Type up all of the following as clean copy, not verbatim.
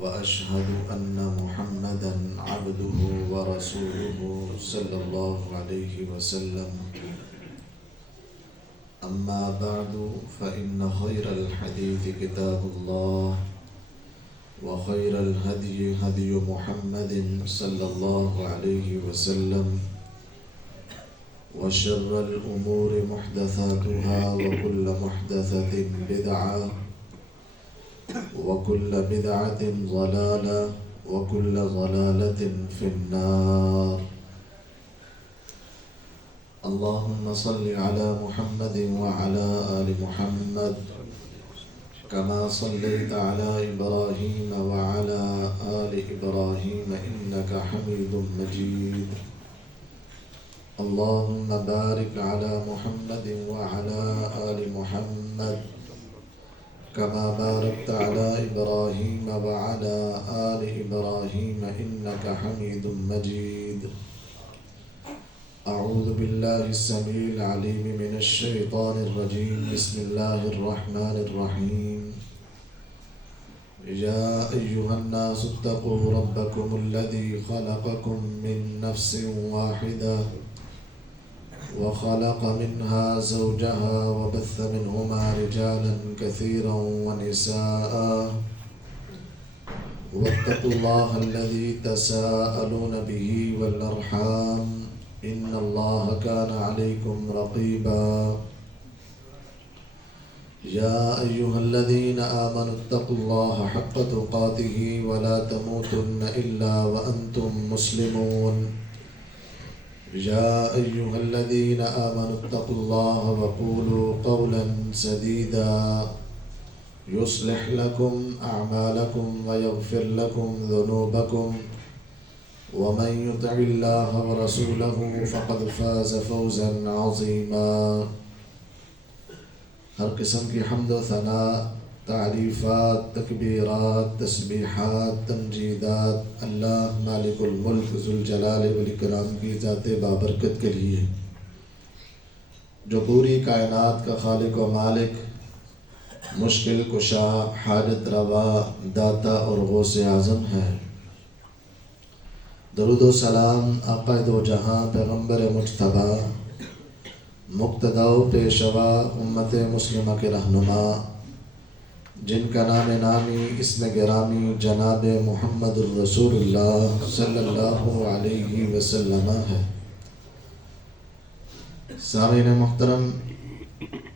وأشهد أن محمدا عبده ورسوله صلى الله عليه وسلم. أما بعد فإن خير الحديث كتاب الله وخير الهدي هدي محمد صلى الله عليه وسلم وشر الأمور محدثاتها وكل محدثة بدعة وكل بدعة ضلالة وكل ضلالة في النار. اللهم صل على محمد وعلى آل محمد كما صليت على إبراهيم وعلى آل إبراهيم إنك حميد مجيد. اللهم بارك على محمد وعلى آل محمد كما باركت على إبراهيم وعلى آل إبراهيم إنك حميد مجيد. أعوذ بالله السميع العليم من الشيطان الرجيم. بسم الله الرحمن الرحيم. يا أيها الناس اتقوا ربكم الذي خلقكم من نفس واحدة وخلق منها زوجها وبث منهما رجالا كثيرا ونساء واتقوا الله الذي تساءلون به والأرحام إن الله كان عليكم رقيبا. يا أيها الذين آمنوا اتقوا الله حق تقاته ولا تموتن إلا وأنتم مسلمون. يا أيها الذين آمنوا اتقوا الله وقولوا قولا سديدا يصلح لكم أعمالكم ويغفر لكم ذنوبكم ومن يطع الله ورسوله فقد فاز فوزا عظيما. ہر قسم کی حمد و ثناء، تعریفات، تکبیرات، تسبیحات، تمجیدات اللہ مالک الملک ذوالجلال والاکرام کی ذات بابرکت کے لیے، جو پوری کائنات کا خالق و مالک، مشکل کشا، حاجت روا، داتا اور غوث اعظم ہے۔ درود و سلام آقا دو جہاں پیغمبر مجتبی، مقتدی و پیشوا امت مسلمہ کے رہنما، جن کا نام نامی اسم گرامی جناب محمد الرسول اللہ صلی اللہ علیہ وسلم ہے۔ سامعین محترم،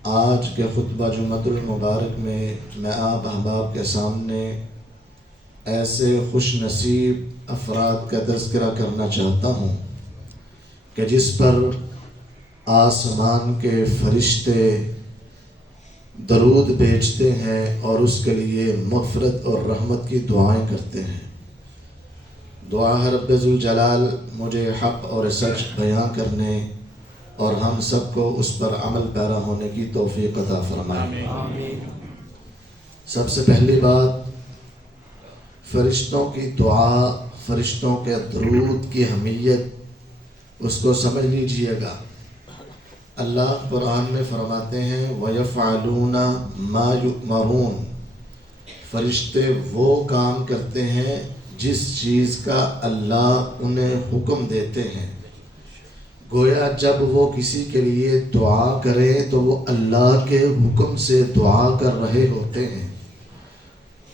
آج کے خطبہ جمعۃ المبارک میں آپ احباب کے سامنے ایسے خوش نصیب افراد کا تذکرہ کرنا چاہتا ہوں کہ جس پر آسمان کے فرشتے درود بھیجتے ہیں اور اس کے لیے مغفرت اور رحمت کی دعائیں کرتے ہیں۔ دعا ہے رب ذوالجلال مجھے حق اور سچ بیان کرنے اور ہم سب کو اس پر عمل پیرا ہونے کی توفیق عطا فرمائے۔ سب سے پہلی بات، فرشتوں کی دعا، فرشتوں کے درود کی اہمیت اس کو سمجھ لیجئے گا۔ اللہ قرآن میں فرماتے ہیں وَيَفْعَلُونَ مَا يُؤْمَرُونَ، فرشتے وہ کام کرتے ہیں جس چیز کا اللہ انہیں حکم دیتے ہیں۔ گویا جب وہ کسی کے لیے دعا کریں تو وہ اللہ کے حکم سے دعا کر رہے ہوتے ہیں۔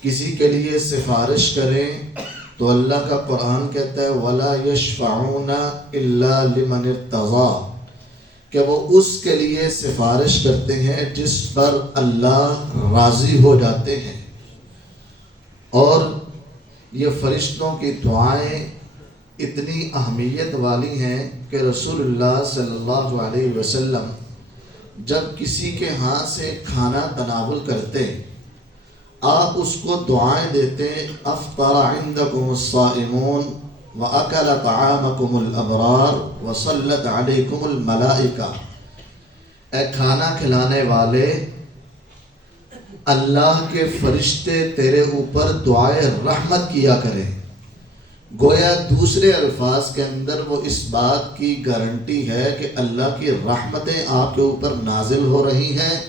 کسی کے لیے سفارش کریں تو اللہ کا قرآن کہتا ہے وَلَا يَشْفَعُونَ إِلَّا لِمَنِ ارْتَضَىٰ، کہ وہ اس کے لیے سفارش کرتے ہیں جس پر اللہ راضی ہو جاتے ہیں۔ اور یہ فرشتوں کی دعائیں اتنی اہمیت والی ہیں کہ رسول اللہ صلی اللہ علیہ وسلم جب کسی کے ہاتھ سے کھانا تناول کرتے، آپ اس کو دعائیں دیتے افطر عندکم الصائمون وَأَكَلَ طَعَامَكُمُ الْأَبْرَارُ وَصَلَّتْ عَلَيْكُمُ الْمَلَائِكَةُ، اے کھانا کھلانے والے، اللہ کے فرشتے تیرے اوپر دعائے رحمت کیا کریں۔ گویا دوسرے الفاظ کے اندر وہ اس بات کی گارنٹی ہے کہ اللہ کی رحمتیں آپ کے اوپر نازل ہو رہی ہیں،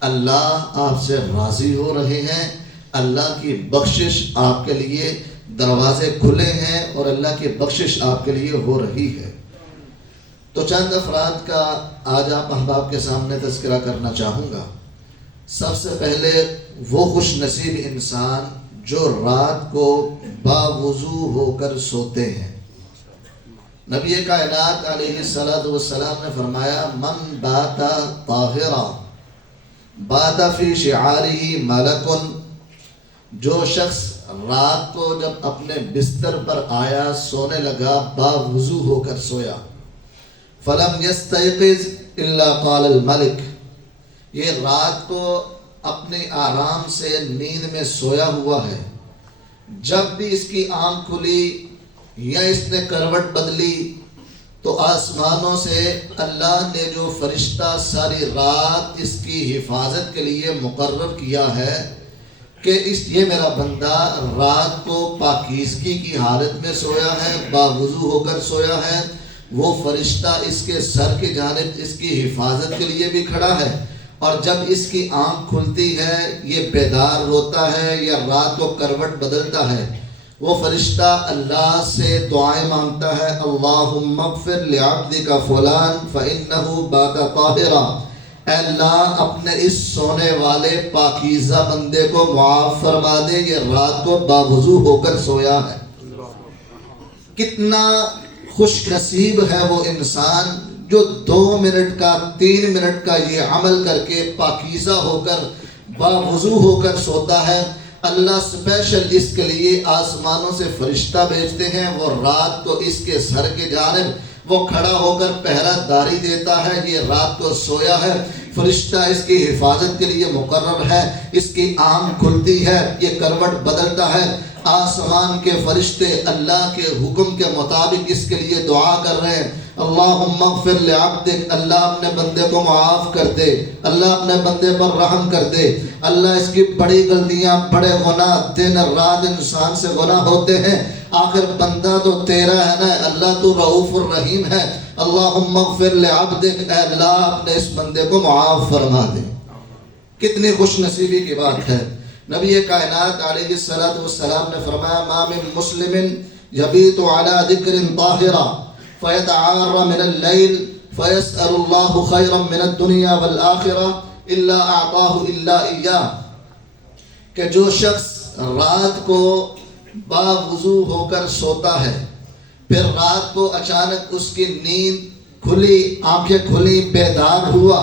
اللہ آپ سے راضی ہو رہے ہیں، اللہ کی بخشش آپ کے لیے دروازے کھلے ہیں اور اللہ کی بخشش آپ کے لیے ہو رہی ہے۔ تو چند افراد کا آج آپ احباب کے سامنے تذکرہ کرنا چاہوں گا۔ سب سے پہلے وہ خوش نصیب انسان جو رات کو باوضو ہو کر سوتے ہیں۔ نبی کائنات علیہ السلام نے فرمایا من بات طاہرا بات فی شعارہ ملک، جو شخص رات کو جب اپنے بستر پر آیا سونے لگا باوضو ہو کر سویا، فلم یستیقظ الا قال الملک، یہ رات کو اپنے آرام سے نیند میں سویا ہوا ہے، جب بھی اس کی آنکھ کھلی یا اس نے کروٹ بدلی تو آسمانوں سے اللہ نے جو فرشتہ ساری رات اس کی حفاظت کے لیے مقرر کیا ہے کہ یہ میرا بندہ رات کو پاکیزگی کی حالت میں سویا ہے، باوضو ہو کر سویا ہے، وہ فرشتہ اس کے سر کی جانب اس کی حفاظت کے لیے بھی کھڑا ہے، اور جب اس کی آنکھ کھلتی ہے یہ بیدار ہوتا ہے یا رات کو کروٹ بدلتا ہے، وہ فرشتہ اللہ سے دعائیں مانگتا ہے، اللہم اغفر لعبدک فلان فإنہ بات طاہرا، اے اللہ اپنے اس سونے والے پاکیزہ بندے کو معاف فرما دے، یہ رات کو باوضو ہو کر سویا ہے۔ کتنا خوش نصیب ہے وہ انسان جو 2 منٹ کا 3 منٹ کا یہ عمل کر کے پاکیزہ ہو کر باوضو ہو کر سوتا ہے۔ اللہ سپیشل اس کے لیے آسمانوں سے فرشتہ بھیجتے ہیں، وہ رات کو اس کے سر کے جانب وہ کھڑا ہو کر پہرہ داری دیتا ہے، یہ رات کو سویا ہے، فرشتہ اس کی حفاظت کے لیے مقرر ہے، اس کی آنکھ کھلتی ہے، یہ کروٹ بدلتا ہے، آسمان کے فرشتے اللہ کے حکم کے مطابق اس کے لیے دعا کر رہے ہیں، اللہم اغفر لعبدک، اللہ اپنے بندے کو معاف کر دے، اللہ اپنے بندے پر رحم کر دے، اللہ اس کی بڑی غلطیاں بڑے گناہ دن رات انسان سے گناہ ہوتے ہیں، آخر بندہ تو تیرا ہے نا، اللہ تو رؤوف الرحیم ہے، اللہم اغفر لعبدک، اے اللہ اپنے اس بندے کو معاف فرما دے۔ کتنی خوش نصیبی کی بات ہے۔ نبی کائنات علیہ السلام نے فرمایا ما من مسلم یبیت علی ذکر طاہرا فیتعار من اللیل فیسأل اللہ خیرا من الدنیا والآخرہ الا اعطاہ الا ایاہ، کہ جو شخص رات کو باوضو ہو کر سوتا ہے، پھر رات کو اچانک اس کی نیند کھلی، آنکھیں کھلی، بیدار ہوا،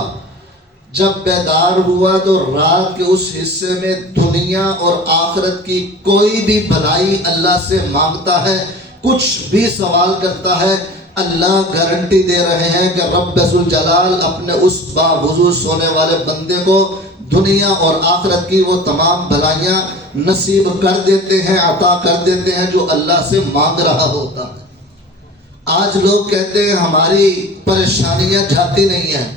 جب بیدار ہوا تو رات کے اس حصے میں دنیا اور آخرت کی کوئی بھی بھلائی اللہ سے مانگتا ہے، کچھ بھی سوال کرتا ہے، اللہ گارنٹی دے رہے ہیں کہ رب ذوالجلال اپنے اس باوضو سونے والے بندے کو دنیا اور آخرت کی وہ تمام بھلائیاں نصیب کر دیتے ہیں، عطا کر دیتے ہیں جو اللہ سے مانگ رہا ہوتا ہے۔ آج لوگ کہتے ہیں ہماری پریشانیاں جاتی نہیں ہیں،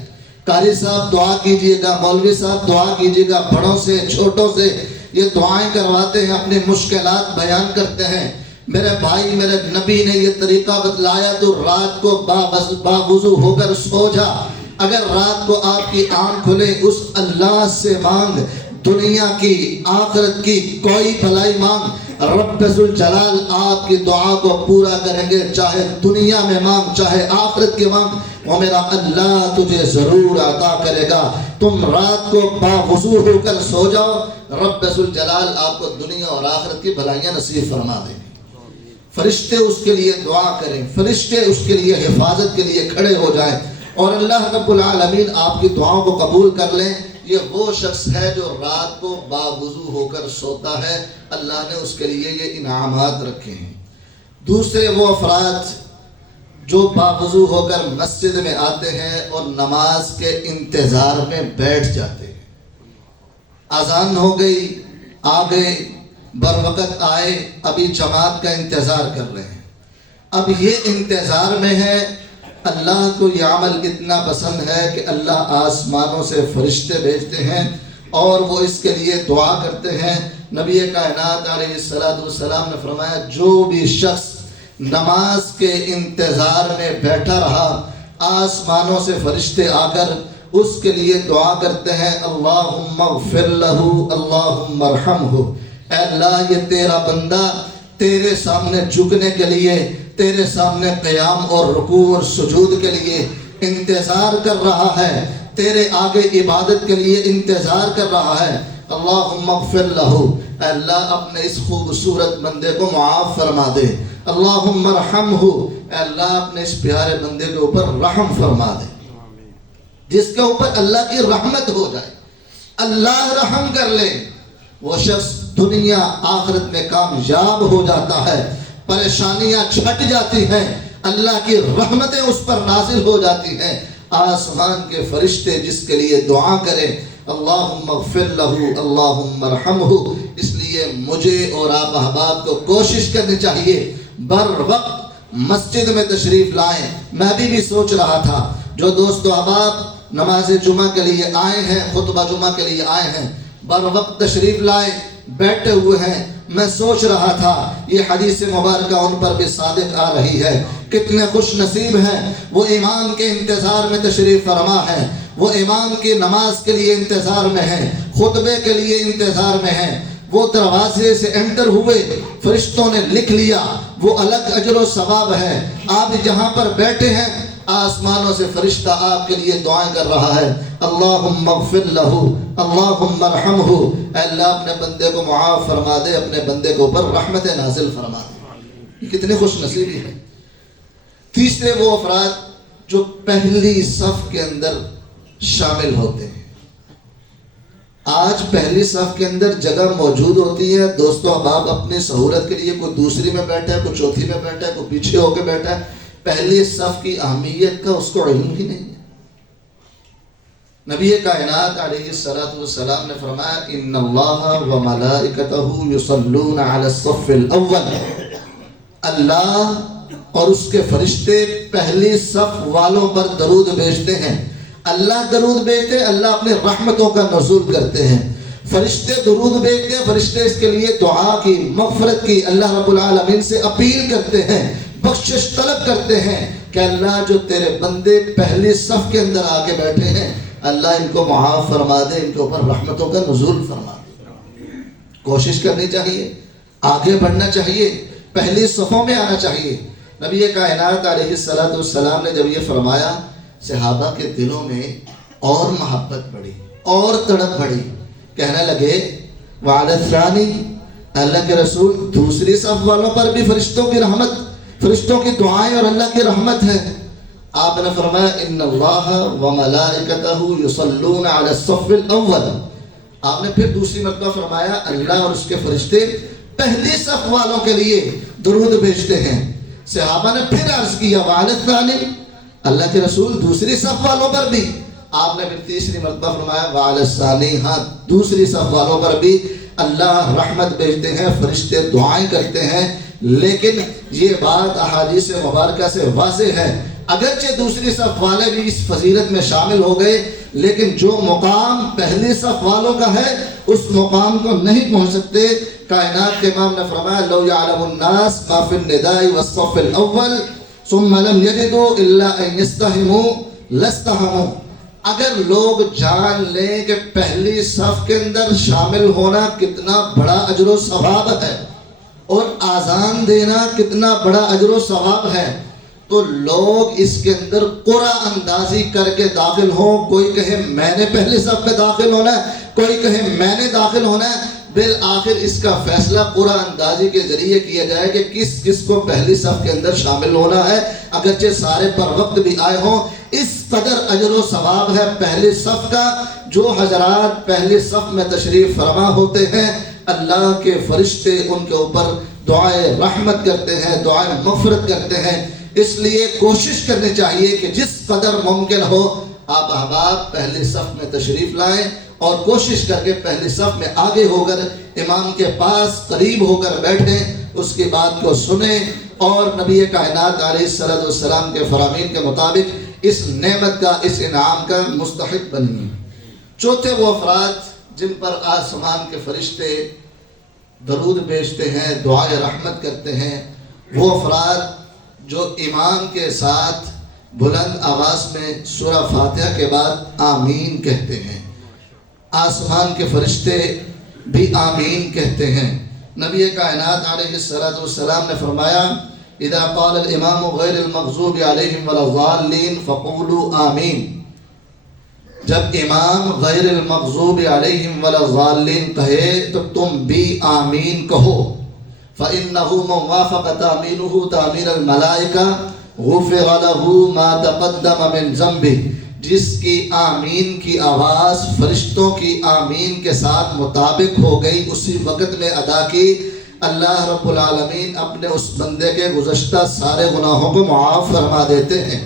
قاری صاحب دعا کیجئے گا، مولوی صاحب دعا کیجئے گا، بڑوں سے چھوٹوں سے یہ دعائیں کرواتے ہیں، اپنی مشکلات بیان کرتے ہیں۔ میرے بھائی، میرے نبی نے یہ طریقہ بتلایا، تو رات کو باوضو ہو کر سو جا، اگر رات کو آپ کی آنکھ کھلے اس اللہ سے مانگ، دنیا کی آخرت کی کوئی بھلائی مانگ، رب ذوالجلال آپ کی دعا کو پورا کریں گے، چاہے دنیا میں مانگ چاہے آخرت کی مانگ، وہ میرا اللہ تجھے ضرور عطا کرے گا۔ تم رات کو باوضو ہو کر سو جاؤ، رب ذوالجلال آپ کو دنیا اور آخرت کی بھلائیاں نصیب فرما دیں گے۔ فرشتے اس کے لیے دعا کریں، فرشتے اس کے لیے حفاظت کے لیے کھڑے ہو جائیں، اور اللہ رب العالمین آپ کی دعاؤں کو قبول کر لیں۔ یہ وہ شخص ہے جو رات کو باوضو ہو کر سوتا ہے، اللہ نے اس کے لیے یہ انعامات رکھے ہیں۔ دوسرے وہ افراد جو باوضو ہو کر مسجد میں آتے ہیں اور نماز کے انتظار میں بیٹھ جاتے ہیں، اذان ہو گئی، آ گئے، بروقت آئے، ابھی جماعت کا انتظار کر رہے ہیں، اب یہ انتظار میں ہے۔ اللہ کو یہ عمل اتنا پسند ہے کہ اللہ آسمانوں سے فرشتے بھیجتے ہیں اور وہ اس کے لیے دعا کرتے ہیں۔ نبی کائنات علیہ السلام نے فرمایا جو بھی شخص نماز کے انتظار میں بیٹھا رہا، آسمانوں سے فرشتے آ کر اس کے لیے دعا کرتے ہیں، اللہم اغفر لہ اللہم ارحمہ، اے اللہ یہ تیرا بندہ تیرے سامنے جھکنے کے لیے، تیرے سامنے قیام اور رکوع اور سجود کے لیے انتظار کر رہا ہے، تیرے آگے عبادت کے لیے انتظار کر رہا ہے۔ اللہم اغفر لہو، اے اللہ اپنے اس خوبصورت بندے کو معاف فرما دے۔ اللہم ارحمہ، اے اللہ اپنے اس پیارے بندے کے اوپر رحم فرما دے، جس کے اوپر اللہ کی رحمت ہو جائے، اللہ رحم کر لے، وہ شخص دنیا آخرت میں کامیاب ہو جاتا ہے، پریشانیاں چھٹ جاتی ہیں، اللہ کی رحمتیں اس پر نازل ہو جاتی ہیں، آسمان کے فرشتے جس کے لیے دعا کریں اللہم اغفر لہو اللہم ارحمہ۔ اس لیے مجھے اور آپ احباب کو کوشش کرنی چاہیے بر وقت مسجد میں تشریف لائیں۔ میں بھی سوچ رہا تھا جو دوست و احباب نماز جمعہ کے لیے آئے ہیں، خطبہ جمعہ کے لیے آئے ہیں، بر وقت تشریف لائیں، بیٹھے ہوئے ہیں، میں سوچ رہا تھا یہ حدیث مبارکہ ان پر بھی صادق آ رہی ہے، کتنے خوش نصیب ہیں وہ امام کے انتظار میں تشریف فرما ہے، وہ امام کی نماز کے لیے انتظار میں ہیں، خطبے کے لیے انتظار میں ہیں، وہ دروازے سے انٹر ہوئے، فرشتوں نے لکھ لیا، وہ الگ اجر و ثواب ہے۔ آپ جہاں پر بیٹھے ہیں آسمانوں سے فرشتہ آپ کے لیے دعائیں کر رہا ہے، اللہم اغفر لہو اللہم ارحمہ، اے اللہ اپنے بندے کو معاف فرما دے، اپنے بندے کے اوپر رحمت نازل فرما دے۔ یہ کتنی خوش نصیبی ہے۔ تیسرے وہ افراد جو پہلی صف کے اندر شامل ہوتے ہیں۔ آج پہلی صف کے اندر جگہ موجود ہوتی ہے، دوستو احباب اپنی سہولت کے لیے کوئی دوسری میں بیٹھا ہے، کوئی چوتھی میں بیٹھا ہے، کوئی پیچھے ہو کے بیٹھا ہے، پہلی صف کی اہمیت کا اس کو علم ہی نہیں ہے۔ نبی کائنات علیہ السلام نے فرمایا ان اللہ و ملائکتہ یصلون علی الصف الاول، اللہ اور اس کے فرشتے پہلی صف والوں پر درود بھیجتے ہیں۔ اللہ درود بھیجتے ہیں، اللہ اپنے رحمتوں کا نزول کرتے ہیں، فرشتے درود بھیجتے ہیں، فرشتے اس کے لیے دعا کی، مغفرت کی، اللہ رب العالمین سے اپیل کرتے ہیں، بخشش طلب کرتے ہیں کہ اللہ جو تیرے بندے پہلی صف کے اندر آ کے بیٹھے ہیں اللہ ان کو معاف فرما دے، ان کے اوپر رحمتوں کا نزول فرما دے۔ کوشش کرنی چاہیے، آگے بڑھنا چاہیے، پہلی صفوں میں آنا چاہیے۔ نبی کائنات علیہ السلام نے جب یہ فرمایا صحابہ کے دلوں میں اور محبت بڑھی اور تڑپ بڑھی، کہنے لگے وعلی الثانی، اللہ کے رسول دوسری صف والوں پر بھی فرشتوں کی رحمت، فرشتوں کی دعائیں اور اللہ کی رحمت ہے۔ آپ نے فرمایا ان اللہ و ملائکتہ یصلون علی الصف الاول، آپ نے پھر دوسری مرتبہ فرمایا اللہ اور اس کے فرشتے پہلی صف والوں کے لیے درود بھیجتے ہیں۔ صحابہ نے پھر عرض کیا وعلی الثانی، اللہ کے رسول دوسری صف والوں پر بھی؟ آپ نے پھر تیسری مرتبہ فرمایا وعلی الثانی، ہاں دوسری صف والوں پر بھی اللہ رحمت بھیجتے ہیں، فرشتے دعائیں کرتے ہیں۔ لیکن یہ بات احادیث مبارکہ سے واضح ہے، اگرچہ دوسری صف والے بھی اس فضیلت میں شامل ہو گئے، لیکن جو مقام پہلی صف والوں کا ہے اس مقام کو نہیں پہنچ سکتے۔ کائنات کے امام نے فرمایا لو یعلم الناس ما فی النداء والصف الاول ثم لم یجدوا الا ان یستہموا لاستہموا، اگر لوگ جان لیں کہ پہلی صف کے اندر شامل ہونا کتنا بڑا اجر و ثواب ہے اور آذان دینا کتنا بڑا اجر و ثواب ہے، تو لوگ اس کے اندر قرعہ اندازی کر کے داخل ہوں، کوئی کہے میں نے پہلی صف میں داخل ہونا ہے، کوئی کہے میں نے داخل ہونا ہے، بالآخر اس کا فیصلہ قرعہ اندازی کے ذریعے کیا جائے کہ کس کس کو پہلی صف کے اندر شامل ہونا ہے، اگرچہ سارے پر وقت بھی آئے ہوں۔ اس قدر اجر و ثواب ہے پہلی صف کا۔ جو حضرات پہلی صف میں تشریف فرما ہوتے ہیں اللہ کے فرشتے ان کے اوپر دعائے رحمت کرتے ہیں، دعائے مغفرت کرتے ہیں۔ اس لیے کوشش کرنی چاہیے کہ جس قدر ممکن ہو آپ احباب پہلی صف میں تشریف لائیں اور کوشش کر کے پہلی صف میں آگے ہو کر امام کے پاس قریب ہو کر بیٹھیں، اس کی بات کو سنیں اور نبی کائنات علیہ السلام کے فرامین کے مطابق اس نعمت کا، اس انعام کا مستحق بنیں۔ چوتھے وہ افراد جن پر آسمان کے فرشتے درود بھیجتے ہیں، دعائے رحمت کرتے ہیں، وہ افراد جو امام کے ساتھ بلند آواز میں سورہ فاتحہ کے بعد آمین کہتے ہیں۔ آسمان کے فرشتے بھی آمین کہتے ہیں۔ نبی کائنات علیہ السلام نے فرمایا اذا قال الامام غیر المغضوب علیہم ولا الضالین فقولوا آمین، جب امام غیر المغضوب علیہم ولا الضالین کہے تو تم بھی آمین کہو۔ فإنه من وافق تأمینه تأمین الملائکہ غفر له ما تقدم من ذنبه، جس کی آمین کی آواز فرشتوں کی آمین کے ساتھ مطابق ہو گئی، اسی وقت میں ادا کی، اللہ رب العالمین اپنے اس بندے کے گزشتہ سارے گناہوں کو معاف فرما دیتے ہیں۔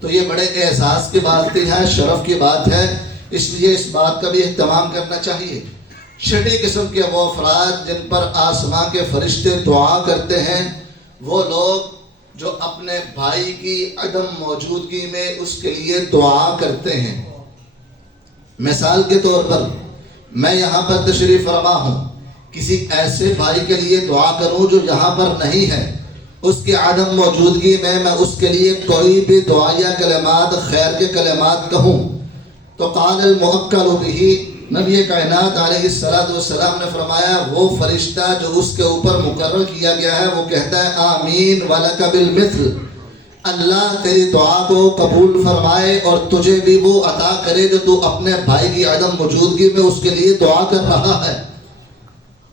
تو یہ بڑے اعزاز کی بات ہے، شرف کی بات ہے، اس لیے اس بات کا بھی اہتمام کرنا چاہیے۔ چھٹی قسم کے وہ افراد جن پر آسمان کے فرشتے دعا کرتے ہیں، وہ لوگ جو اپنے بھائی کی عدم موجودگی میں اس کے لیے دعا کرتے ہیں۔ مثال کے طور پر میں یہاں پر تشریف فرما ہوں، کسی ایسے بھائی کے لیے دعا کروں جو یہاں پر نہیں ہے، اس کی عدم موجودگی میں اس کے لیے کوئی بھی دعائیہ کلمات، خیر کے کلمات کہوں تو قال الموکل بہ، نبی کائنات علیہ السلام نے فرمایا وہ فرشتہ جو اس کے اوپر مقرر کیا گیا ہے وہ کہتا ہے آمین ولک بالمثل، اللہ تیری دعا کو قبول فرمائے اور تجھے بھی وہ عطا کرے جو تو اپنے بھائی کی عدم موجودگی میں اس کے لیے دعا کر رہا ہے۔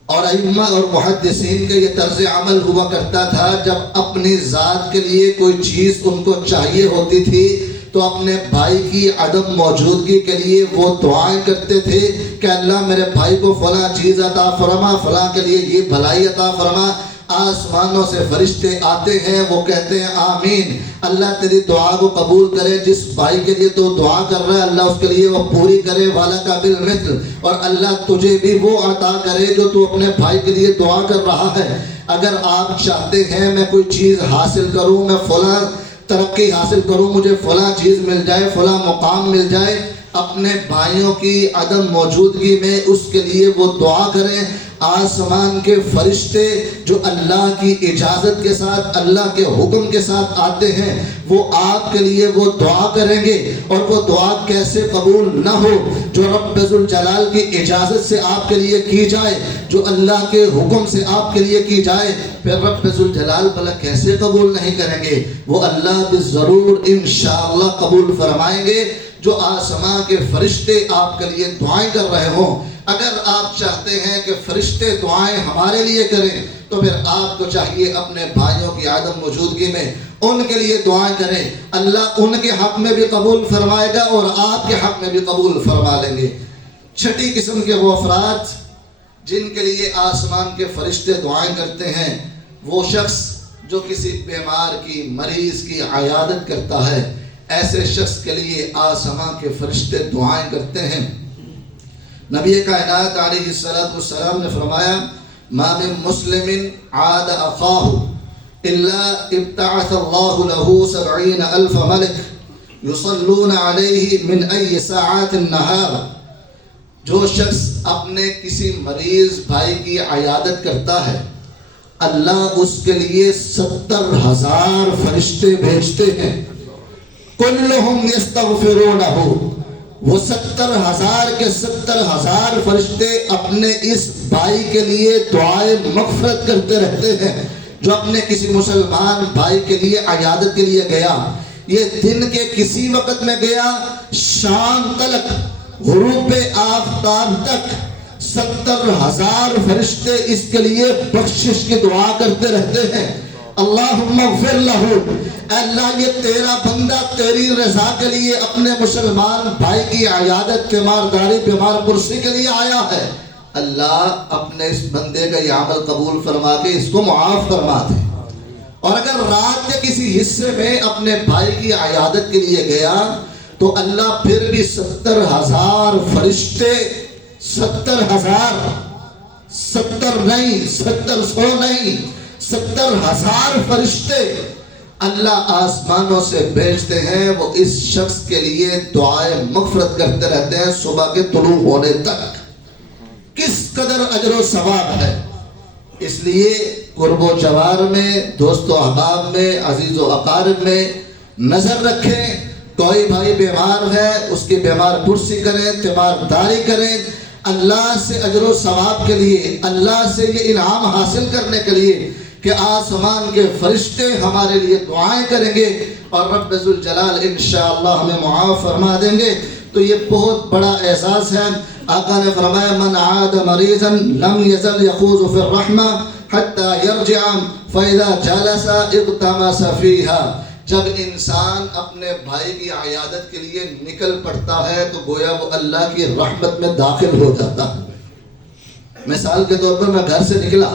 اور ائمہ اور محدثین کا یہ طرز عمل ہوا کرتا تھا، جب اپنی ذات کے لیے کوئی چیز ان کو چاہیے ہوتی تھی تو اپنے بھائی کی عدم موجودگی کے لیے وہ دعائیں کرتے تھے کہ اللہ میرے بھائی کو فلاں چیز عطا فرما، فلاں کے لیے یہ بھلائی عطا فرما۔ آسمانوں سے فرشتے آتے ہیں، وہ کہتے ہیں آمین، اللہ تیری دعا کو قبول کرے، جس بھائی کے لیے تو دعا کر رہا ہے اللہ اس کے لیے وہ پوری کرے، وَلَكَ بِالْمِثْلِ، اور اللہ تجھے بھی وہ عطا کرے جو تو اپنے بھائی کے لیے دعا کر رہا ہے۔ اگر آپ چاہتے ہیں میں کوئی چیز حاصل کروں، میں فلاں ترقی حاصل کروں، مجھے فلاں چیز مل جائے، فلاں مقام مل جائے، اپنے بھائیوں کی عدم موجودگی میں اس کے لیے وہ دعا کریں۔ آسمان کے فرشتے جو اللہ کی اجازت کے ساتھ، اللہ کے حکم کے ساتھ آتے ہیں، وہ آپ کے لیے وہ دعا کریں گے۔ اور وہ دعا کیسے قبول نہ ہو جو رب ذوالجلال کی اجازت سے آپ کے لیے کی جائے، جو اللہ کے حکم سے آپ کے لیے کی جائے، پھر رب ذوالجلال بھلا کیسے قبول نہیں کریں گے؟ وہ اللہ بھی ضرور انشاءاللہ قبول فرمائیں گے جو آسمان کے فرشتے آپ کے لیے دعائیں کر رہے ہوں۔ اگر آپ چاہتے ہیں کہ فرشتے دعائیں ہمارے لیے کریں تو پھر آپ کو چاہیے اپنے بھائیوں کی عدم موجودگی میں ان کے لیے دعائیں کریں، اللہ ان کے حق میں بھی قبول فرمائے گا اور آپ کے حق میں بھی قبول فرما لیں گے۔ چھٹی قسم کے وہ افراد جن کے لیے آسمان کے فرشتے دعائیں کرتے ہیں، وہ شخص جو کسی بیمار کی، مریض کی عیادت کرتا ہے، ایسے شخص کے لیے آسمان کے فرشتے دعائیں کرتے ہیں۔ نبی کائنات علیہ السلام نے فرمایا ما من مسلم عاد اخاہ الا ابتعث اللہ له 70,000 ملک یصلون علیہ من ای ساعات النہار، جو شخص اپنے کسی مریض بھائی کی عیادت کرتا ہے، اللہ اس کے لیے 70,000 فرشتے بھیجتے ہیں، کلہم یستغفرونہ، وہ 70,000 کے 70,000 فرشتے اپنے اس بھائی کے لیے دعائے مغفرت کرتے رہتے ہیں جو اپنے کسی مسلمان بھائی کے لیے عیادت کے لیے گیا۔ یہ دن کے کسی وقت میں گیا، شام تلک، غروب آفتاب تک 70,000 فرشتے اس کے لیے بخشش کی دعا کرتے رہتے ہیں۔ اللہم اغفر لہ، اللہ یہ تیرا بندہ تیری رضا کے لیے اپنے مسلمان بھائی کی عیادت، تیمارداری، بیمار پرسی کے لیے آیا ہے، اللہ اپنے اس بندے کا یہ عمل قبول فرما کے اس کو معاف فرما دے۔ اور اگر رات کے کسی حصے میں اپنے بھائی کی عیادت کے لیے گیا تو اللہ پھر بھی 70,000 فرشتے، 70,000، 70 نہیں، 700 نہیں، 70,000 فرشتے اللہ آسمانوں سے بھیجتے ہیں، وہ اس شخص کے لیے دعائیں مغفرت کرتے رہتے ہیں صبح کے طلوع ہونے تک۔ کس قدر اجر و ثواب ہے! اس لیے قرب و جوار میں، دوست و احباب میں، عزیز و اقارب میں نظر رکھیں۔ کوئی بھائی بیمار ہے، اس کی بیمار پرسی کریں، تیمارداری کریں۔ اللہ سے اجر و ثواب کے لیے، اللہ سے یہ انعام حاصل کرنے کے لیے کہ آسمان کے فرشتے ہمارے لیے دعائیں کریں گے اور رب ذوالجلال انشاءاللہ ہمیں معاف فرما دیں گے، تو یہ بہت بڑا اعزاز ہے۔ آقا نے فرمایا من عاد مریضا لم يزل يخوض في الرحمہ حتى يرجع فإذا جلس اغتمس فيها۔ جب انسان اپنے بھائی کی عیادت کے لیے نکل پڑتا ہے تو گویا وہ اللہ کی رحمت میں داخل ہو جاتا ہے۔ مثال کے طور پر میں گھر سے نکلا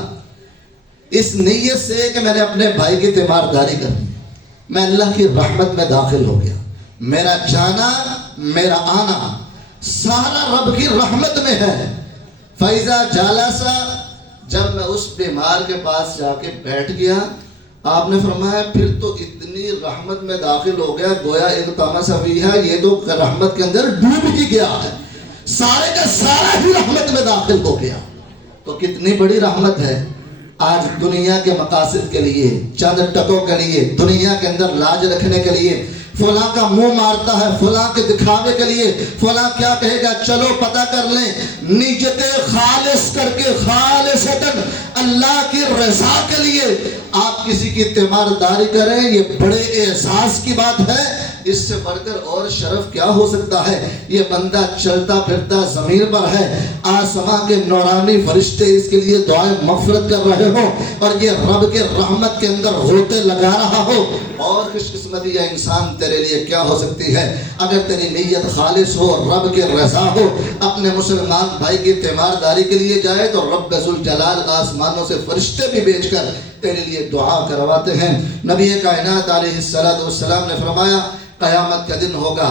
اس نیت سے کہ میں نے اپنے بھائی کی تیمارداری کرنی، میں اللہ کی رحمت میں داخل ہو گیا۔ میرا جانا میرا آنا سارا رب کی رحمت میں ہے۔ فَإِذَا جَالَسَ، جب میں اس بیمار کے پاس جا کے بیٹھ گیا، آپ نے فرمایا پھر تو اتنی رحمت میں داخل ہو گیا گویا اغتمس فیہا، یہ تو رحمت کے اندر ڈوب ہی گیا ہے، سارے کا سارا ہی رحمت میں داخل ہو گیا۔ تو کتنی بڑی رحمت ہے۔ آج دنیا کے مقاصد کے لیے، چند ٹکوں کے لیے، دنیا کے اندر لاج رکھنے کے لیے فلاں کا منہ مارتا ہے، فلاں کے دکھاوے کے لیے، فلاں کیا کہے گا چلو پتہ کر لیں، نیت خالص کر کے خالصتاً اللہ کی رضا کے لیے آپ کسی کی تیمارداری کریں، یہ بڑے احساس کی بات ہے۔ اس سے بڑھ کر اور شرف کیا ہو سکتا ہے؟ یہ بندہ چلتا پھرتا زمین پر ہے، آسمان کے نورانی فرشتے اس کے لیے دعائیں مغفرت کر رہے ہو اور یہ رب کے رحمت کے اندر ہوتے لگا رہا ہو، اور خوش قسمتی یا انسان تیرے لیے کیا ہو سکتی ہے اگر تیری نیت خالص ہو، رب کے رضا ہو، اپنے مسلمان بھائی کی تیمارداری کے لیے جائے تو رب ذوالجلال آسمانوں سے فرشتے بھی بھیج کر تیرے لیے دعا کرواتے ہیں۔ نبی کائنات علیہ السلام نے فرمایا قیامت کا دن ہوگا،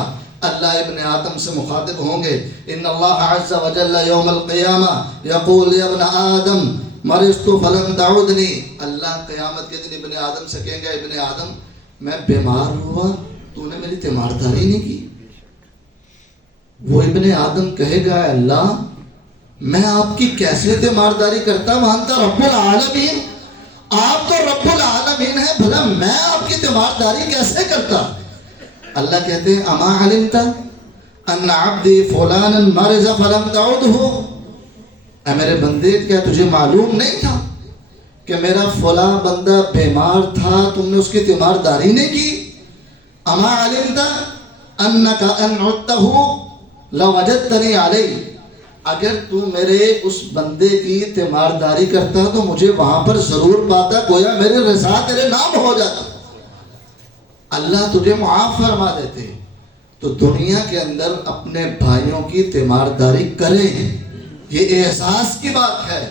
اللہ ابن آدم سے مخاطب ہوں گے، ان اللہ عز و جل یوم القیامہ یقول یا ابن آدم مرضت فلم تعودنی۔ اللہ قیامت کے دن ابن آدم سے کہیں گے ابن آدم میں بیمار ہوا تو نے میری تیمارداری نہیں کی۔ وہ ابن آدم کہے گا اللہ میں آپ کی کیسے تیمارداری کرتا، مانتا رب العالمین، آپ تو رب العالمین ہے، بھلا میں آپ کی تیمارداری کیسے کرتا؟ اللہ کہتے ہیں اما علمت ان عبدی فلانا مرض فلم تعودہ، اے میرے بندے کیا تجھے معلوم نہیں تھا کہ میرا فلاں بندہ بیمار تھا، تم نے اس کی تیمارداری نہیں کی؟ اما علمت انک ان عدتہ لوجدتنی علیہ، اگر تو میرے اس بندے کی تیمارداری کرتا تو مجھے وہاں پر ضرور پاتا، گویا میری رضا تیرے نام ہو جاتا، اللہ تجھے معاف فرما دیتے۔ تو دنیا کے اندر اپنے بھائیوں کی تیمارداری کریں، یہ احساس کی بات ہے،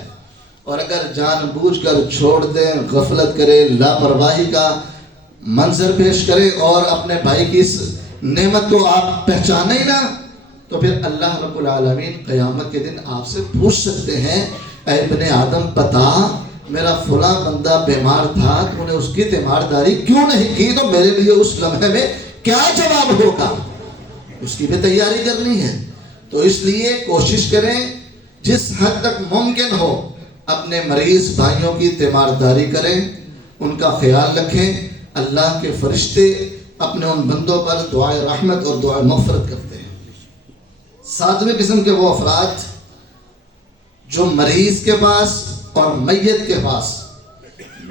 اور اگر جان بوجھ کر چھوڑ دیں، غفلت کرے، لاپرواہی کا منظر پیش کرے اور اپنے بھائی کی اس نعمت کو آپ پہچانے نہ، تو پھر اللہ رب العالمین قیامت کے دن آپ سے پوچھ سکتے ہیں اے ابن آدم بتا میرا فلاں بندہ بیمار تھا تو نے اس کی تیمارداری کیوں نہیں کی؟ تو میرے لیے اس لمحے میں کیا جواب ہوگا؟ اس کی بھی تیاری کرنی ہے۔ تو اس لیے کوشش کریں جس حد تک ممکن ہو اپنے مریض بھائیوں کی تیمارداری کریں، ان کا خیال رکھیں۔ اللہ کے فرشتے اپنے ان بندوں پر دعائے رحمت اور دعائے مغفرت کرتے ہیں۔ ساتویں قسم کے وہ افراد جو مریض کے پاس اور میت کے پاس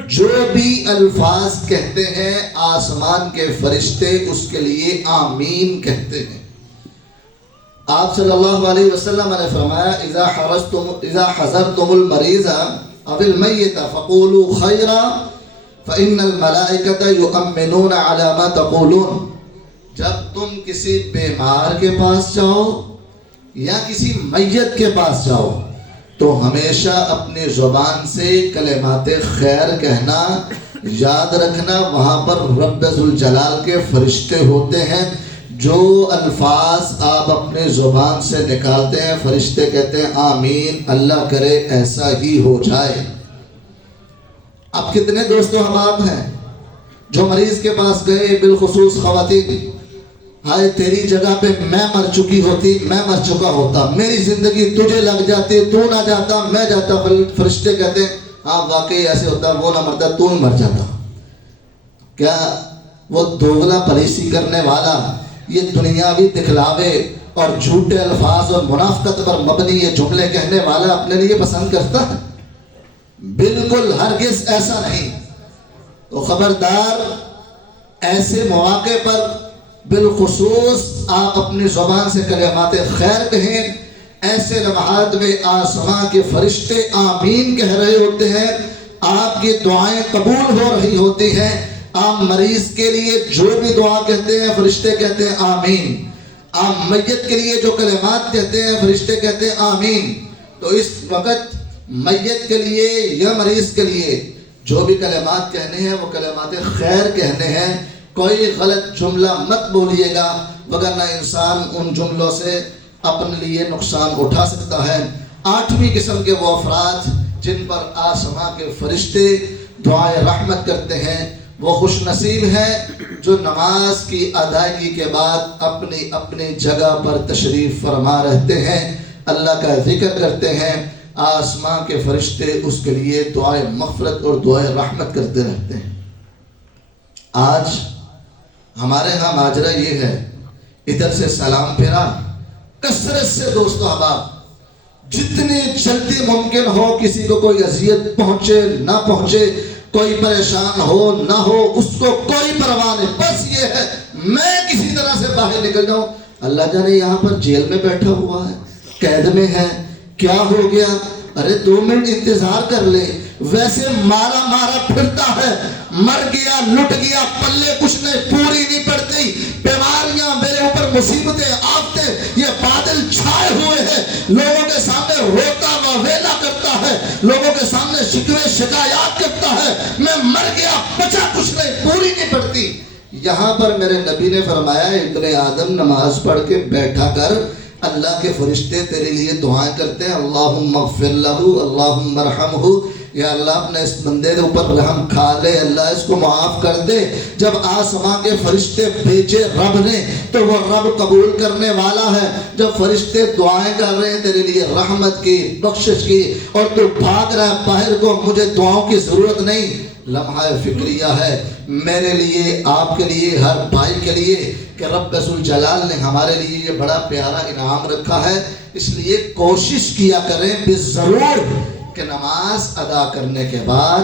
جو بھی الفاظ کہتے ہیں آسمان کے فرشتے اس کے لیے آمین کہتے ہیں۔ آپ صلی اللہ علیہ وسلم نے فرمایا اذا حضرتم المریض او المیت فقولوا خیرا فإن الملائکۃ یؤمنون علی ما تقولون، جب تم کسی بیمار کے پاس جاؤ یا کسی میت کے پاس جاؤ تو ہمیشہ اپنی زبان سے کلمات خیر کہنا، یاد رکھنا وہاں پر رب ذوالجلال کے فرشتے ہوتے ہیں، جو الفاظ آپ اپنے زبان سے نکالتے ہیں فرشتے کہتے ہیں آمین، اللہ کرے ایسا ہی ہو جائے۔ اب کتنے دوستوں احباب ہیں جو مریض کے پاس گئے، بالخصوص خواتین، ہائے تیری جگہ پہ میں مر چکی ہوتی، میں مر چکا ہوتا، میری زندگی تجھے لگ جاتی، تو نہ جاتا میں جاتا۔ فرشتے کہتے ہیں ہاں واقعی ایسے ہوتا، وہ نہ مرتا تو ہی مر جاتا۔ کیا وہ دوغلا پلیسی کرنے والا، یہ دنیاوی دکھلاوے اور جھوٹے الفاظ اور منافقت پر مبنی یہ جملے کہنے والا اپنے لیے پسند کرتا ہے؟ بالکل ہرگز ایسا نہیں۔ تو خبردار، ایسے مواقع پر بالخصوص آپ اپنی زبان سے کلمات خیر کہیں۔ ایسے لمحات میں آسمان کے فرشتے آمین کہہ رہے ہوتے ہیں، آپ کی دعائیں قبول ہو رہی ہوتی ہیں۔ آپ مریض کے لیے جو بھی دعا کہتے ہیں فرشتے کہتے ہیں آمین، آپ میت کے لیے جو کلمات کہتے ہیں فرشتے کہتے ہیں آمین۔ تو اس وقت میت کے لیے یا مریض کے لیے جو بھی کلمات کہنے ہیں وہ کلمات خیر کہنے ہیں۔ کوئی غلط جملہ مت بولیے گا، وگرنہ انسان ان جملوں سے اپنے لیے نقصان اٹھا سکتا ہے۔ 8ویں قسم کے وہ افراد جن پر آسمان کے فرشتے دعائے رحمت کرتے ہیں، وہ خوش نصیب ہیں جو نماز کی ادائیگی کے بعد اپنی اپنی جگہ پر تشریف فرما رہتے ہیں، اللہ کا ذکر کرتے ہیں۔ آسمان کے فرشتے اس کے لیے دعائے مغفرت اور دعائے رحمت کرتے رہتے ہیں۔ آج ہمارے ہاں ماجرا یہ ہے، ادھر سے سلام پھیرا، کثرت سے دوستو احباب جتنی جلدی ممکن ہو کسی کو کوئی اذیت پہنچے نہ پہنچے، کوئی پریشان ہو نہ ہو، اس کو کوئی پرواہ نہیں، بس یہ ہے میں کسی طرح سے باہر نکل جاؤں۔ اللہ جانے یہاں پر جیل میں بیٹھا ہوا ہے، قید میں ہے، کیا ہو گیا؟ ارے 2 منٹ انتظار کر لے، ویسے مارا مارا پھرتا ہے، مر گیا لٹ گیا، پلے کچھ نہیں، پوری نہیں پڑتی، بیماریاں میرے اوپر، مصیبتیں آفتیں، یہ بادل چھائے ہوئے ہیں، لوگوں کے سامنے روتا ویلا کرتا ہے، لوگوں کے سامنے شکوے شکایات کرتا ہے، میں مر گیا، بچا کچھ نہیں، پوری نہیں پڑتی۔ یہاں پر میرے نبی نے فرمایا ابن آدم نماز پڑھ کے بیٹھا کر، اللہ کے فرشتے تیرے لیے دعائیں کرتے ہیں، اللہم اغفر لہو، اللہم ارحمہ، یا اللہ اپنے اس بندے کے اوپر رحم کھا لے، اللہ اس کو معاف کر دے۔ جب آسمان کے فرشتے بھیجے رب نے تو وہ رب قبول کرنے والا ہے۔ جب فرشتے دعائیں کر رہے ہیں تیرے لیے رحمت کی، بخشش کی، اور تو بھاگ رہا ہے باہر کو، مجھے دعاؤں کی ضرورت نہیں، لمحہ فکریہ ہے میرے لیے، آپ کے لیے، ہر بھائی کے لیے، کہ رب ذوالجلال نے ہمارے لیے یہ بڑا پیارا انعام رکھا ہے۔ اس لیے کوشش کیا کریں بضرور کہ نماز ادا کرنے کے بعد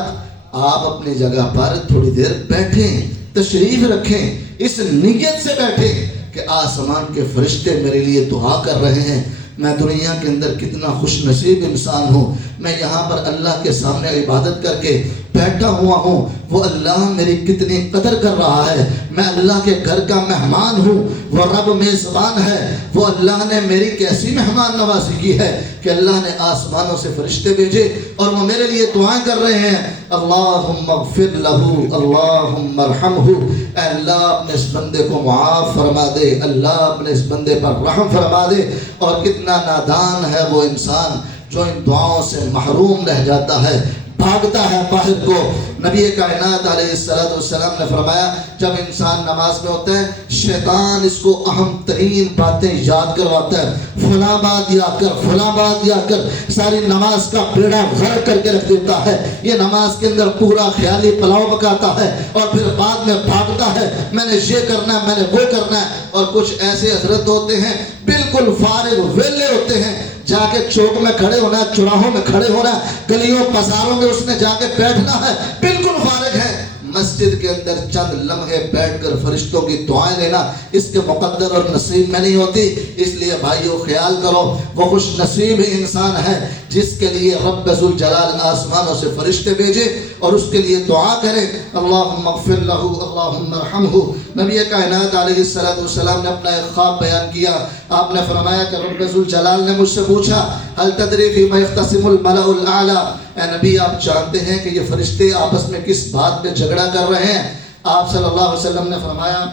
آپ اپنی جگہ پر تھوڑی دیر بیٹھیں، تشریف رکھیں، اس نیت سے بیٹھیں کہ آسمان کے فرشتے میرے لیے دعا کر رہے ہیں۔ میں دنیا کے اندر کتنا خوش نصیب انسان ہوں، میں یہاں پر اللہ کے سامنے عبادت کر کے بیٹھا ہوا ہوں، وہ اللہ میری کتنی قدر کر رہا ہے، میں اللہ کے گھر کا مہمان ہوں، وہ رب میزبان ہے، وہ اللہ نے میری کیسی مہمان نوازی کی ہے کہ اللہ نے آسمانوں سے فرشتے بھیجے اور وہ میرے لیے دعائیں کر رہے ہیں، اللہم اغفر لہو، اللہم ارحمہ، اے اللہ اپنے اس بندے کو معاف فرما دے، اللہ اپنے اس بندے پر رحم فرما دے۔ اور کتنا نادان ہے وہ انسان جو ان دعاؤں سے محروم رہ جاتا ہے، بھاگتا ہے باہر کو۔ نبی کائنات علیہ السلام نے فرمایا جب انسان نماز میں ہوتا ہے شیطان اس کو اہم ترین باتیں یاد کرواتا ہے، فلاں بات یاد کر، فلاں بات یاد کر، ساری نماز کا بیڑا غرق کر کے رکھ دیتا ہے۔ یہ نماز کے اندر پورا خیالی پلاؤ پکاتا ہے اور پھر بعد میں بھاگتا ہے، میں نے یہ کرنا ہے، میں نے وہ کرنا ہے۔ اور کچھ ایسے حضرت ہوتے ہیں بالکل فارغ ویلے ہوتے ہیں، جا کے چوک میں کھڑے ہونا ہے، چوراہوں میں کھڑے ہونا ہے، گلیوں بازاروں میں اس نے جا کے بیٹھنا ہے، بالکل فارغ ہے۔ مسجد کے اندر چند لمحے بیٹھ کر فرشتوں کی دعائیں لینا اس کے مقدر اور نصیب میں نہیں ہوتی۔ اس لیے بھائیو خیال کرو، وہ خوش نصیب انسان ہے جس کے لیے رب ذوالجلال آسمانوں سے فرشتے بھیجے اور اس کے لیے دعا کرے، اللہم اغفر لہو، اللہم ارحمہ۔ نبی کائنات علیہ السلام نے اپنا ایک خواب بیان کیا، آپ نے فرمایا کہ رب ذوالجلال نے مجھ سے پوچھا هل تدری فیما یختصم الملأ الاعلی، اے نبی آپ جانتے ہیں کہ یہ فرشتے آپس میں کس بات پہ جھگڑا کر رہے ہیں؟ آپ صلی اللہ علیہ وسلم نے فرمایا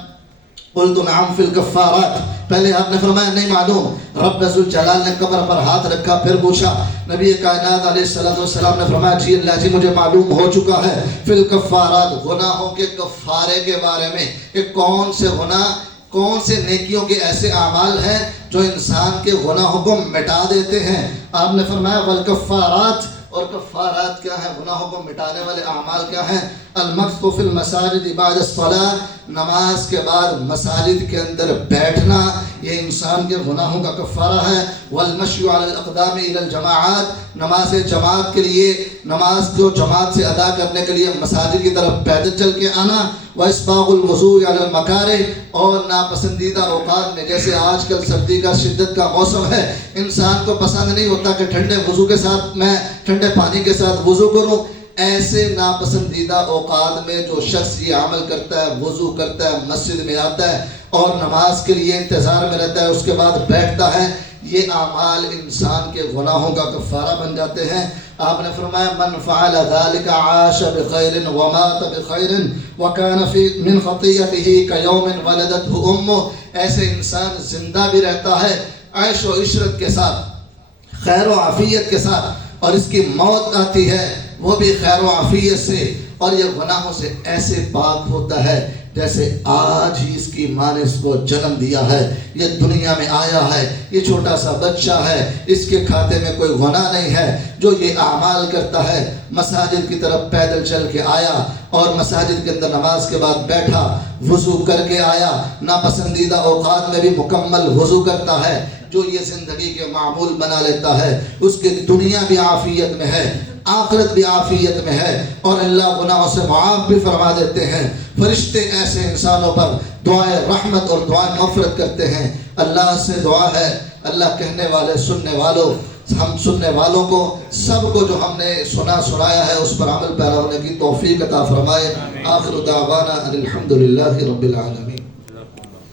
قلت نعم فی الکفارات، پہلے آپ نے فرمایا نہیں معلوم۔ رب ذوالجلال نے قبر پر ہاتھ رکھا، پھر پوچھا، نبی کائنات علیہ السلام نے فرمایا جی اللہ جی مجھے معلوم ہو چکا ہے، فی الکفارات گناہوں کے کفارے کے بارے میں، کہ کون سے گناہ، کون سے نیکیوں کے ایسے اعمال ہیں جو انسان کے گناہوں کو مٹا دیتے ہیں۔ آپ نے فرمایا والکفارات، اور کفارات کیا ہیں، گناہوں کو مٹانے والے اعمال کیا ہیں؟ المکث فی المساجد بعد الصلاۃ، نماز کے بعد مساجد کے اندر بیٹھنا یہ انسان کے گناہوں کا کفارہ ہے۔ والمشی علی الاقدام الی الجماعات، نماز جماعت کے لیے، نماز جو جماعت سے ادا کرنے کے لیے مساجد کی طرف پیدل چل کے آنا۔ واسباغ الوضوء علی المکارہ، اور ناپسندیدہ اوقات میں، جیسے آج کل سردی کا شدت کا موسم ہے، انسان کو پسند نہیں ہوتا کہ ٹھنڈے وضو کے ساتھ میں ٹھنڈے پانی کے ساتھ وضو کروں۔ ایسے ناپسندیدہ اوقات میں جو شخص یہ عمل کرتا ہے، وضو کرتا ہے، مسجد میں آتا ہے اور نماز کے لیے انتظار میں رہتا ہے، اس کے بعد بیٹھتا ہے، یہ اعمال انسان کے گناہوں کا کفارہ بن جاتے ہیں۔ آپ نے فرمایا من فعل ذلك عاش بخیر ومات بخیر وكان من خطیئته كيوم ولدته امه، ایسے انسان زندہ بھی رہتا ہے عیش و عشرت کے ساتھ، خیر و عافیت کے ساتھ، اور اس کی موت آتی ہے وہ بھی خیر و عافیت سے، اور یہ گناہوں سے ایسے پاک ہوتا ہے جیسے آج ہی اس کی ماں نے اس کو جنم دیا ہے، یہ دنیا میں آیا ہے، یہ چھوٹا سا بچہ ہے، اس کے کھاتے میں کوئی گناہ نہیں ہے۔ جو یہ اعمال کرتا ہے، مساجد کی طرف پیدل چل کے آیا اور مساجد کے اندر نماز کے بعد بیٹھا، وضو کر کے آیا، ناپسندیدہ اوقات میں بھی مکمل وضو کرتا ہے، جو یہ زندگی کے معمول بنا لیتا ہے، اس کی دنیا بھی عافیت میں ہے، آخرت بھی عافیت میں ہے، اور اللہ گناہوں سے معاف بھی فرما دیتے ہیں۔ فرشتے ایسے انسانوں پر دعائے رحمت اور دعائے مغفرت کرتے ہیں۔ اللہ سے دعا ہے، اللہ کہنے والے سننے والوں، ہم سننے والوں کو، سب کو جو ہم نے سنایا ہے اس پر عمل پیرا ہونے کی توفیق عطا فرمائے۔ آخر دعوانا ان الحمدللہ رب العالمین۔